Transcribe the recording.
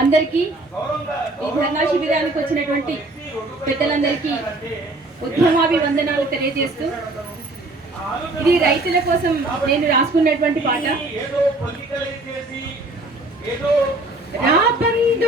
అందరికీ ఈ ధర్నా శిబిరానికి వచ్చినటువంటి పెద్దలందరికీ ఉద్యమాభివందనాలు తెలియజేస్తూ ఇది రైతుల కోసం నేను రాసుకున్నటువంటి పాట. రాబందు